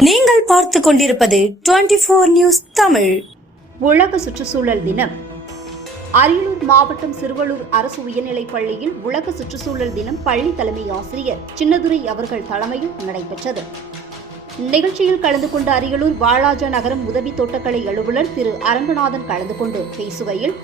நீங்கள் பார்த்து கொண்டிருப்பது டுவெண்டி போர் நியூஸ் தமிழ். உலக சுற்றுச்சூழல் தினம். அரியலூர் மாவட்டம் சிறுவலூர் அரசு உயர்நிலைப் பள்ளியில் உலக சுற்றுச்சூழல் தினம் பள்ளி தலைமை ஆசிரியர் சின்னதுரை அவர்கள் தலைமையில் நடைபெற்றது. நிகழ்ச்சியில் கலந்து கொண்ட அரியலூர் வாலாஜா நகரம் உதவி தோட்டக்கலை அலுவலர் திரு அரங்கநாதன் கலந்து கொண்டு பேசுகையில்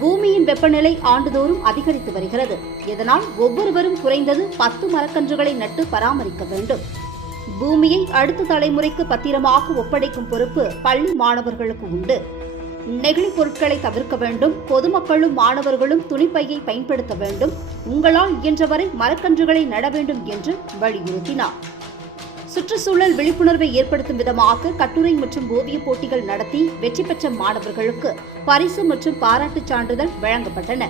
பூமியின் வெப்பநிலை ஆண்டுதோறும் அதிகரித்து வருகிறது. இதனால் ஒவ்வொருவரும் குறைந்தது பத்து மரக்கன்றுகளை நட்டு பராமரிக்க வேண்டும். பூமியை அடுத்த தலைமுறைக்கு பத்திரமாக ஒப்படைக்கும் பொறுப்பு பள்ளி மாணவர்களுக்கு உண்டு. நெகிழி பொருட்களை தவிர்க்க வேண்டும் பொதுமக்களும் மாணவர்களும் துணிப்பையை பயன்படுத்த வேண்டும் உங்களால் இயன்றவரை மரக்கன்றுகளை நட வேண்டும் என்று வலியுறுத்தினார். சுற்றுச்சூழல் விழிப்புணர்வை ஏற்படுத்தும் விதமாக கட்டுரை மற்றும் ஓவியப் போட்டிகள் நடத்தி வெற்றி பெற்ற மாணவர்களுக்கு பரிசு மற்றும் பாராட்டுச் சான்றிதழ் வழங்கப்பட்டன.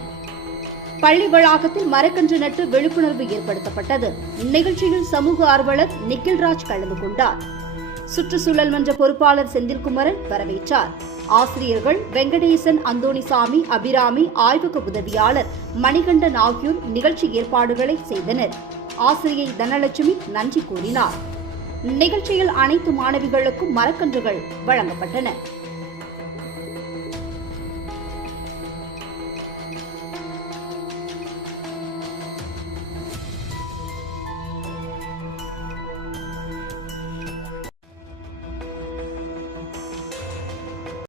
பள்ளி வளாகத்தில் மரக்கன்று நட்டு விழிப்புணர்வு ஏற்படுத்தப்பட்டது. இந்நிகழ்ச்சியில் சமூக ஆர்வலர் நிக்கில்ராஜ் கலந்து கொண்டார். சுற்றுச்சூழல் மன்ற பொறுப்பாளர் செந்தில்குமரன் வரவேற்றார். ஆசிரியர்கள் வெங்கடேசன் அந்தோணிசாமி அபிராமி ஆய்வக உதவியாளர் மணிகண்டன் ஆகியோர் நிகழ்ச்சி ஏற்பாடுகளை செய்தனர். ஆசிரியை தனலட்சுமி நன்றி கூறினார். நிகழ்ச்சியில் அனைத்து மாணவிகளுக்கும் மரக்கன்றுகள் வழங்கப்பட்டன.